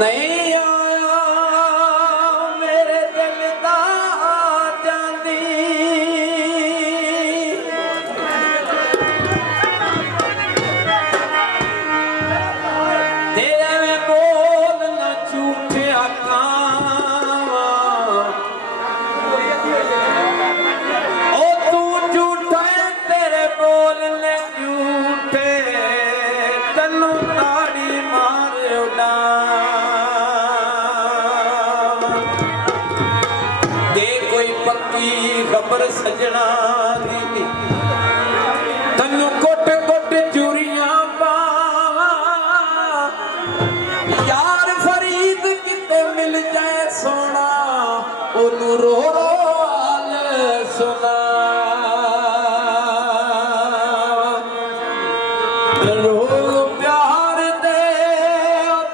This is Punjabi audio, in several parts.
नहीं खबर सजना दी तन्नू कुट कुट चूरियां पावा यार फरीद किते मिल जाए सोना ओनू रो रो हाल सुना रो प्यार दे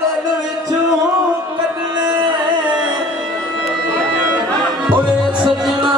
दिल विचों कढने ओए सजना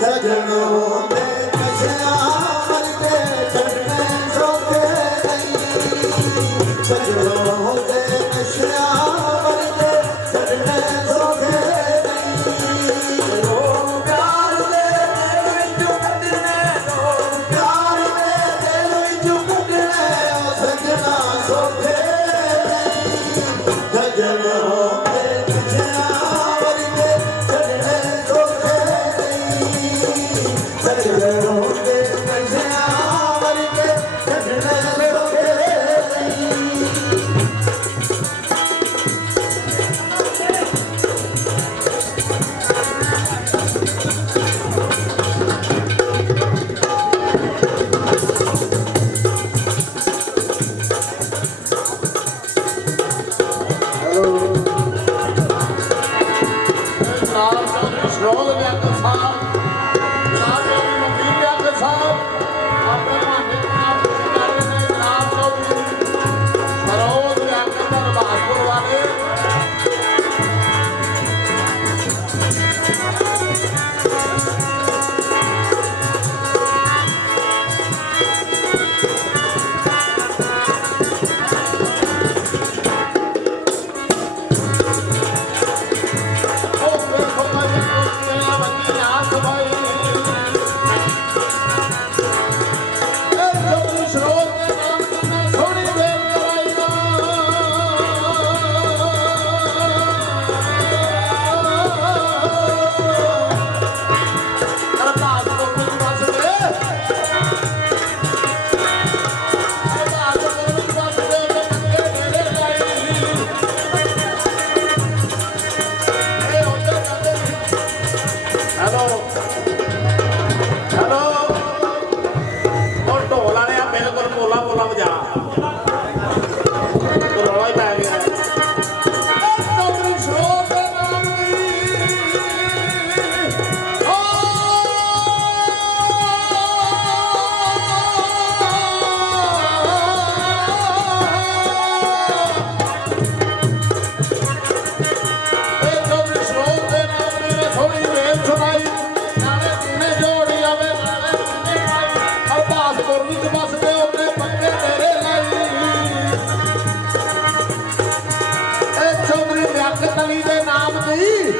ਸਜਣੋ ਦੇ ਨਸ਼ਿਆਂ ਵਰਗੇ ਛੱਡਣੇ ਸੌਖੇ ਨਹੀਂ ਸਜਣੋ ਦੇ ਨਸ਼ਿਆਂ ਵਰਗੇ ਛੱਡਣੇ ਸੌਖੇ ਨਹੀਂ ਲੋਕ ਪਿਆਰ ਦੇ ਦਿਲ ਵਿੱਚੋਂ ਕੱਢਣੇ ਲੋਕ ਪਿਆਰ ਦੇ ਦਿਲ ਵਿੱਚੋਂ ਕੱਢਣੇ ਉਹ ਸਜਣਾ ਸੌਖੇ ਨਹੀਂ ਸਜਣੋ ਦੇ ਨਸ਼ਿਆਂ ਵਰਗੇ ਛੱਡਣੇ ਸੌਖੇ ਨਹੀਂ ਸਜਣੋ ਦੇ ਨਸ਼ਿਆਂ ਵਰਗੇ ਛੱਡਣੇ ਸੌਖੇ ਨਹੀਂ ਜਨਾਬ ਚੌਧਰੀ ਸਰੋਜ ਵਿਆਕਰ ਸਾਹਿਬ ਜਨਾਬ ਚੌਧਰੀ ਮਨਦੀਪ ਵਿਆਕਰ ਸਾਹਿਬ ਆਪਣੇ ਮਹੱਲੇ ਦੇ ਨਾਲ ਕਰ ਰਹੇ ਨੇ ਜਨਾਬ ਚੌਧਰੀ ਸਰੋਜ ਵਿਆਕਰ ਦਾ ਰਵਾਸਪੁਰ ਵਾਲੇ ਉਹ ਵੇਖੋ ਭਾਈ ਕੁਰਸੀਆਂ ਵੱਜੀਆਂ ਸਭਾਈ ਇਹ ਚੌਧਰੀ ਸਰੋਜ ਦੇ ਨਾਮ ਤੋਂ ਮੈਂ ਸੋਹਣੀ ਵੇਲ ਕਰਾਈ ਅਰਦਾਸ ਤੋਂ ਕੁਝ ਵਸਦੇ ਅਰਦਾਸ ਤੋਂ ਕੁਝ ਵਸਦੇ ਤੇ ਮੰਗੇ ਡੇਰੇ ਲਾਈ ਇਹ ਉੱਧਰ ਜਾਂਦੇ ਹੈਲੋ ਹੈਲੋ ਉਹ ਢੋਲ ਵਾਲਿਆ ਬਿਲਕੁਲ ਪੋਲਾ ਪੋਲਾ ਵਜਾ ਰੌਲਾ ਹੀ ਪੈ ਗਿਆ ਚੌਧਰੀ ਸਰੋਜ ਦੇ ਨਾਮ ਇਹ ਚੌਧਰੀ ਸਰੋਜ ਦੇ ਨਾਮ ਦੀ ਨੇ ਥੋੜੀ ਵੇਲ ਸੁਣਾਈ ਨਾਲੇ ਤੂਨੇ ਜੋੜੀ ਆਵੇ ਨਾਲੇ ਤੂਨੇ ਆਈ ਅਰਦਾਸਪੁਰ ਵਿੱਚ ਵਸਦੇ ਉਹਨੇ ਪੱਕੇ ਡੇਰੇ ਲਾਈ ਇਹ ਚੌਧਰੀ ਵਿਆਕਤ ਅਲੀ ਦੇ ਨਾਮ ਦੀ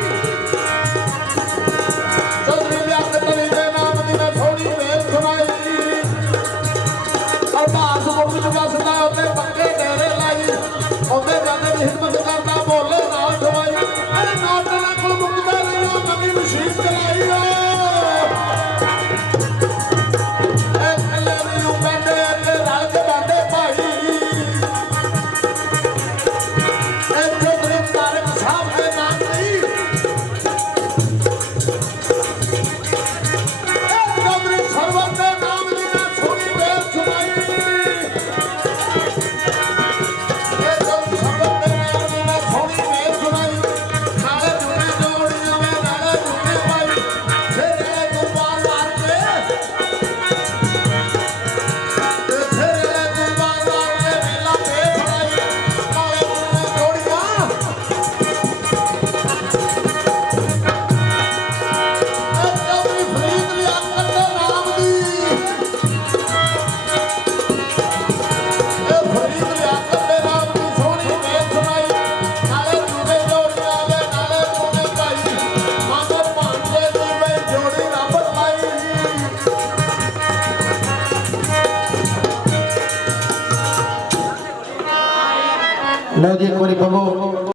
ਚੌਧਰੀ ਵਿਆਕਤ ਅਲੀ ਦੇ ਨਾਮ ਦੀ ਨੇ ਥੋੜੀ ਵੇਲ ਸੁਣਾਈ ਅਰਦਾਸਪੁਰ ਵਿੱਚ ਵਸਦਾ ਉਹਨੇ ਪੱਕੇ ਡੇਰੇ ਲਾਈ ਉਹਦੇ ਜਾਂਦੇ ਦੀ ਖਿਦਮਤ ਕਰਦਾ ਬੋਲੇ ਨਾਲ ਦਵਾਈ ਅਰੇ ਨਾਟਾਂ ਕੋਲ ਮੁੱਕਦਾ ਨਹੀਂ ਉਹ ਨਵੀਂ ਮਸ਼ੀਨ ਚਲਾਈ ਆ ਇਹ ਕੱਲੇ ਨੂੰ ਬੰਦੇ ਅਤੇ ਰਲ ਕੇ ਬੰਦੇ ਭਾਈ ਇਹ ਚੌਧਰੀ ਤਾਰਕ ਸਾਹਿਬ ਦੇ ਨਾਮ ਦੀ ਇਹ ਚੌਧਰੀ ਸਰਵਰ ਦੇ ਨਾਮ ਦੀ ਨਾ ਥੋੜੀ ਵੇਲ ਸੁਣਾਈ ਇਹ ਚੌਧਰੀ ਸਰਵਰ ਦੇ ਨਾਮ ਦੀ ਨਾ ਥੋੜੀ ਵੇਲ ਸੁਣਾਈ ਨਾਲੇ ਜੁਨੇ ਜੋੜੀਆਂ ਵੇ ਨਾਲੇ ਜੁਨੇ ਪਾਈ ਫਿਰ ਇਹ ਤੂੰ ਮਾਰ ਮਾਰ ਕੇ ਤੇ ਫਿਰ ਇਹ ਤੂੰ ਮਾਰ ਮਾਰ ਕੇ ਵੇਲਾ ਤੇ ਫੜਾਈ ਨਾਲੇ ਜੁਨੇ ਜੋੜੀਆਂ ਇਹ ਚੌਧਰੀ ਫਰੀਦ ਲਿਆਕਤ ਦੇ ਨਾਮ ਦੀ ਇਹ ਫਰੀਦ ਲਿਆਕਤ ਦੇ ਨਾਮ ਦੀ ਸੋਹਣੀ ਵੇਲ ਸੁਣਾਈ ਨਾਲੇ ਜੁਨੇ ਜੋੜੀਆਂ ਵੇ ਨਾਲੇ ਜੁਨੇ ਭਾਈ ਮਗਰ ਭਾਂਡੇ ਦੀ ਵੇ ਜੋੜੀ ਰੱਬ ਲਾਈ ਲਓ ਜੀ ਇੱਕ ਵਾਰੀ ਪਵੋ